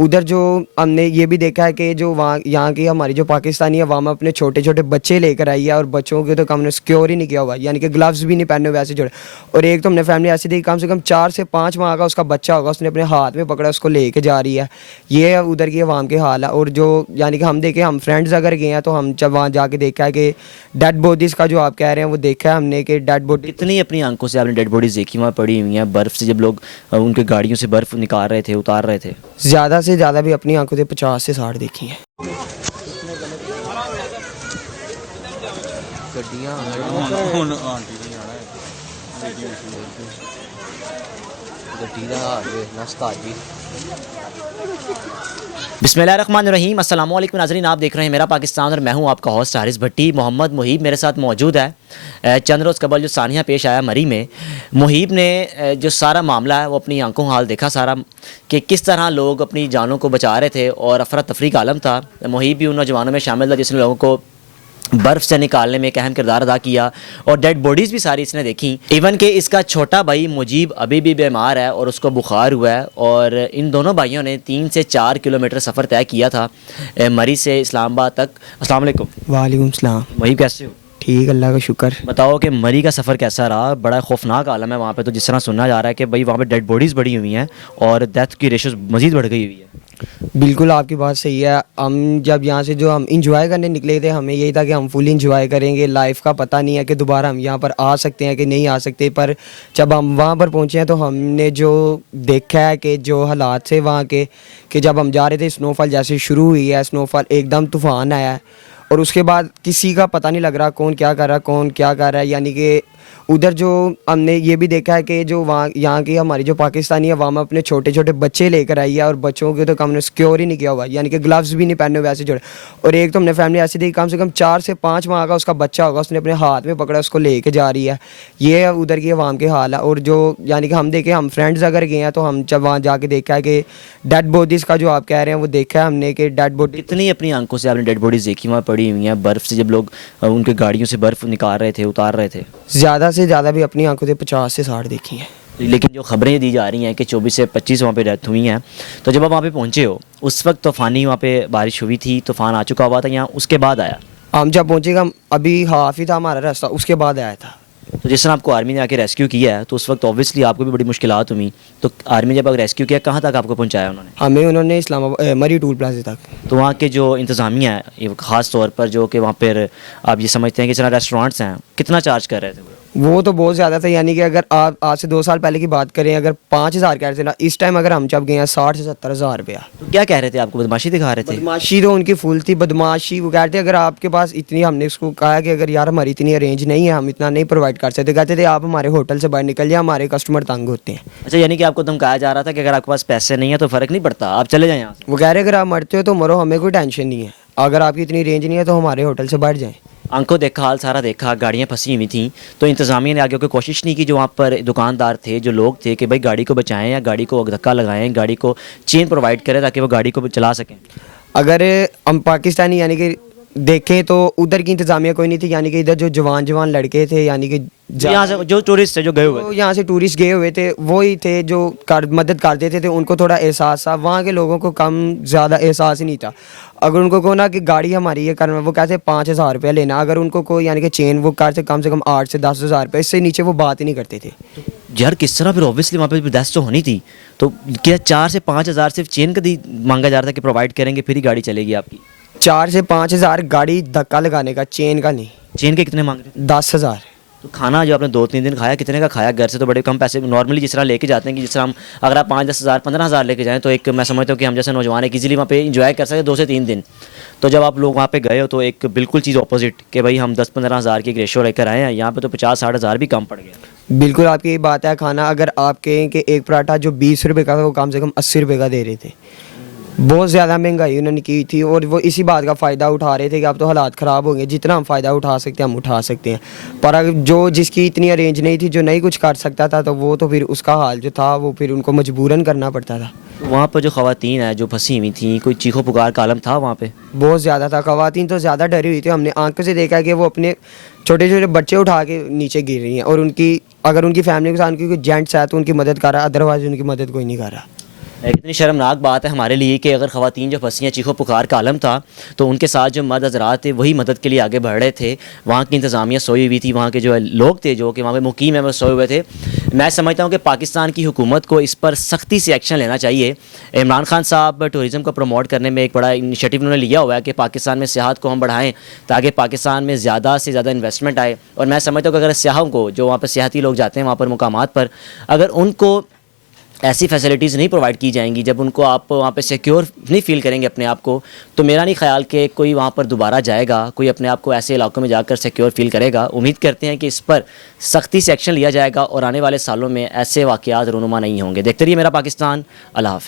उधर जो हमने ये भी देखा है कि जो वहाँ यहाँ की हमारी जो पाकिस्तानी है वहाँ में अपने छोटे छोटे बच्चे लेकर आई है और बच्चों के तो हमने सिक्योर ही नहीं किया हुआ, यानी कि ग्लव्स भी नहीं पहने हुए ऐसे जोड़े। और एक तो हमने फैमिली ऐसी देखी, कम से कम 4 से 5 माह का उसका बच्चा होगा, उसने अपने हाथ में पकड़ा उसको लेके जा रही है। ये उधर की अवाम के हाल है। और जो यानी कि हम देखें, हम फ्रेंड्स अगर गए हैं तो हम जब वहाँ जाके देखा है कि डेड बॉडीज़ का जो आप कह रहे हैं वो देखा है हमने कि डेड बॉडी इतनी अपनी आंखों से आपने डेड बॉडीज देखी वहाँ पड़ी हुई हैं बर्फ़ से, जब लोग उनके गाड़ियों से बर्फ़ निकाल रहे थे, उतार रहे थे? ज़्यादा से ज़्यादा भी अपनी आंखों से 50 से 60 देखी हैं। बिस्मिल्लाहिर्रहमानिर्रहीम, अस्सलाम वालेकुम नाज़रीन, आप देख रहे हैं मेरा पाकिस्तान और मैं हूं आपका होस्ट हारिस भट्टी। मोहम्मद मुहीब मेरे साथ मौजूद है। चंद रोज़ कबल जो सानिया पेश आया मरी में, मुहीब ने जो सारा मामला है वो अपनी आंखों हाल देखा सारा, कि किस तरह लोग अपनी जानों को बचा रहे थे और अफरा तफरी का आलम था। मुहीब भी उन नौजवानों में शामिल था जिसने लोगों को बर्फ़ से निकालने में एक अहम किरदार अदा किया और डेड बॉडीज़ भी सारी इसने देखी। इवन कि इसका छोटा भाई मुजीब अभी भी बीमार है और उसको बुखार हुआ है। और इन दोनों भाइयों ने 3 से 4 किलोमीटर सफ़र तय किया था मरी से इस्लामाबाद तक। अस्सलाम वालेकुम। वालेकुम सलाम। मुहीब कैसे हो? ठीक, अल्लाह का शुक्र। बताओ कि मरी का सफ़र कैसा रहा? बड़ा खौफनाक आलम है वहाँ पे, तो जिस तरह सुनना जा रहा है कि भाई वहाँ पे डेड बॉडीज़ बढ़ी हुई हैं और डेथ की रेशो मज़ीद बढ़ गई हुई है। बिल्कुल आपकी बात सही है। हम जब यहाँ से जो हम इंजॉय करने निकले थे, हमें यही था कि हम फुल इंजॉय करेंगे। लाइफ का पता नहीं है कि दोबारा हम यहाँ पर आ सकते हैं कि नहीं आ सकते, पर जब हम वहाँ पर पहुँचे हैं तो हमने जो देखा है कि जो हालात थे वहाँ के, कि जब हम जा रहे थे स्नोफॉल जैसे शुरू हुई है, स्नोफॉल एकदम तूफ़ान आया है और उसके बाद किसी का पता नहीं लग रहा कौन क्या कर रहा है, कौन क्या कर रहा है। यानी कि उधर जो हमने ये भी देखा है कि जो वहाँ यहाँ की हमारी जो पाकिस्तानी है वहाँ में अपने छोटे छोटे बच्चे लेकर आई है और बच्चों के तो हमने सिक्योर ही नहीं किया हुआ, यानी कि ग्लव्स भी नहीं पहने हुए ऐसे जोड़े। और एक तो हमने फैमिली ऐसी देखी, कम से कम 4 से 5 माह का उसका बच्चा होगा, उसने अपने हाथ में पकड़ा उसको लेके जा रही है। ये उधर की अवाम के हाल है। और जो यानी कि हम देखें, हम फ्रेंड्स अगर गए हैं तो हम जब वहाँ जाके देखा है कि डेड बॉडीज़ का जो आप कह रहे हैं वो देखा है हमने कि डेड बॉडी इतनी अपनी आंखों से आपने डेड बॉडीज़ देखी वहाँ पड़ी हुई हैं बर्फ़ से, जब लोग उनके गाड़ियों से बर्फ़ निकाल रहे थे, उतार रहे थे? ज़्यादा से ज़्यादा भी अपनी आंखों से 50 से 60 देखी हैं। लेकिन जो खबरें दी जा रही हैं कि 24 से 25 वहाँ पे डेथ हुई हैं, तो जब आप वहाँ पे पहुँचे हो उस वक्त तूफ़ानी वहाँ पे बारिश हुई थी, तूफ़ान आ चुका हुआ था यहाँ, उसके बाद आया? हम जब पहुँचेगा अभी हाफ ही था हमारा रास्ता, उसके बाद आया था। तो जिस तरह आपको आर्मी ने आके रेस्क्यू किया है तो उस वक्त ऑब्वियसली आपको भी बड़ी मुश्किलात हुई, तो आर्मी जब रेस्क्यू किया कहाँ तक आपको पहुँचाया उन्होंने? हमें उन्होंने इस्लामाबाद मरी टूल प्लाजे तक। तो वहाँ के जो इंतज़ामिया है, ये ख़ास तौर पर जो कि वहाँ पर आप ये समझते हैं कि जिस तरह रेस्टोरेंट्स हैं, कितना चार्ज कर रहे थे वो तो बहुत ज़्यादा था। यानी कि अगर आप आज से 2 साल पहले की बात करें, अगर 5,000 कह रहे थे ना, इस टाइम अगर हम जब गए हैं 60 से 70,000 रुपया। तो क्या कह रहे थे आपको? बदमाशी दिखा रहे थे? बदमाशी तो उनकी फुल थी। बदमाशी वो कहते अगर आपके पास इतनी, हमने उसको कहा कि अगर यार हमारी इतनी अरेंज नहीं है, हम इतना नहीं प्रोवाइड कर सकते, कहते थे आप हमारे होटल से बाहर निकल जाए, हमारे कस्टमर तंग होते हैं। अच्छा, यानी कि आपको धमकाया जा रहा था कि अगर आपके पास पैसे नहीं है तो फ़र्क नहीं पड़ता, आप चले जाएँ यहाँ से? वो कह रहे अगर आप मरते हो तो मरो, हमें कोई टेंशन नहीं है, अगर आपकी इतनी रेंज नहीं है तो हमारे होटल से बैठ जाएँ। आंखों देखा हाल सारा देखा, गाड़ियाँ फंसी हुई थी, तो इंतज़ामिया ने आगे कोई कोशिश नहीं की जो वहाँ पर दुकानदार थे, जो लोग थे, कि भाई गाड़ी को बचाएं या गाड़ी को धक्का लगाएं, गाड़ी को चेन प्रोवाइड करें ताकि वो गाड़ी को चला सकें? अगर हम पाकिस्तानी यानी कि देखें तो उधर की इंतज़ामिया कोई नहीं थी। यानी कि इधर जो जवान लड़के थे, यानी कि यहाँ से जो टूरिस्ट थे जो गए हुए तो यहाँ से टूरिस्ट गए हुए थे, वो ही थे जो मदद कर देते थे। उनको थोड़ा एहसास था, वहाँ के लोगों को कम ज़्यादा एहसास ही नहीं था। अगर उनको कहो ना कि गाड़ी हमारी ये करना, वो कहते 5,000 रुपया लेना। अगर उनको कोई यानी कि चेन वो कर से कम 8 से 10,000 रुपये, इससे नीचे वो बात ही नहीं करते थे। यार किस तरह फिर? ऑब्वियसली वहाँ पे दस्त तो होनी थी, तो क्या 4 से 5,000 सिर्फ चेन का मांगा जा रहा था कि प्रोवाइड करेंगे फिर ही गाड़ी चलेगी आपकी? 4 से 5,000 गाड़ी धक्का लगाने का, चेन का नहीं। चेन के कितने मांग रहे थे? 10,000। तो खाना जो आपने 2-3 दिन खाया, कितने का खाया? घर से तो बड़े कम पैसे नॉर्मली जिस तरह लेके जाते हैं, कि जिस तरह हम अगर आप 5-10 हज़ार 15,000 लेके जाएं तो एक मैं समझता हूँ कि हम जैसे नौजवान एक इजीली वहाँ पे इंजॉय कर सकते 2 से 3 दिन। तो जब आप लोग वहाँ पे गए हो तो एक बिल्कुल चीज़ ऑपोजिट, कि भाई हम 10-15 हज़ार की एक रेशो लेकर आए हैं, यहाँ पे तो 50-60 हज़ार भी कम पड़ गया। बिल्कुल आपकी ये बात है। खाना अगर आप कहें कि एक पराठा जो 20 रुपये का था वो कम से कम 80 रुपये का दे रहे थे। बहुत ज़्यादा महंगाई उन्होंने की थी और वो इसी बात का फ़ायदा उठा रहे थे कि अब तो हालात ख़राब होंगे, जितना हम फ़ायदा उठा सकते हैं हम उठा सकते हैं। पर अगर जो जिसकी इतनी अरेंज नहीं थी, जो नहीं कुछ कर सकता था, तो वो तो फिर उसका हाल जो था वो फिर उनको मजबूरन करना पड़ता था। वहाँ पर जो ख़वातीन है जो फंसी हुई थी, कोई चीखो पुकार का आलम था वहाँ पे? बहुत ज़्यादा था। ख़वातीन तो ज़्यादा डरी हुई थी। हमने आंखों से देखा कि वो अपने छोटे छोटे बच्चे उठा के नीचे गिर रही हैं और उनकी अगर उनकी फैमिली के साथ उनकी कोई जेंट्स है तो उनकी मदद कर रहा है, अदरवाइज़ उनकी मदद कोई नहीं कर रहा। कितनी शर्मनाक बात है हमारे लिए कि अगर ख़वातीन जो फंसी हैं, चीखो पुकार का आलम था, तो उनके साथ जो मर्द हज़रात थे वही मदद के लिए आगे बढ़ रहे थे। वहाँ की इंतज़ामिया सोई हुई थी, वहाँ के जो लोग थे जो कि वहाँ पे मुकीम है वो सोए हुए थे। मैं समझता हूँ कि पाकिस्तान की हुकूमत को इस पर सख्ती से एक्शन लेना चाहिए। इमरान खान साहब टूरिज़म को प्रमोट करने में एक बड़ा इनिशिएटिव उन्होंने लिया हुआ है कि पाकिस्तान में सियाहत को हम बढ़ाएँ ताकि पाकिस्तान में ज़्यादा से ज़्यादा इन्वेस्टमेंट आए। और मैं समझता हूँ कि अगर सियाहों को, जो वहाँ पर सियाहती लोग जाते हैं वहाँ पर मुकामात पर, अगर उनको ऐसी फैसिलिटीज़ नहीं प्रोवाइड की जाएंगी, जब उनको आप वहाँ पे सिक्योर नहीं फ़ील करेंगे अपने आप को, तो मेरा नहीं ख्याल कि कोई वहाँ पर दोबारा जाएगा, कोई अपने आप को ऐसे इलाकों में जाकर सिक्योर फ़ील करेगा। उम्मीद करते हैं कि इस पर सख्ती से एक्शन लिया जाएगा और आने वाले सालों में ऐसे वाक़यात रूनुमा नहीं होंगे। देखते रहिए मेरा पाकिस्तान। अल्लाह हाफ़िज़।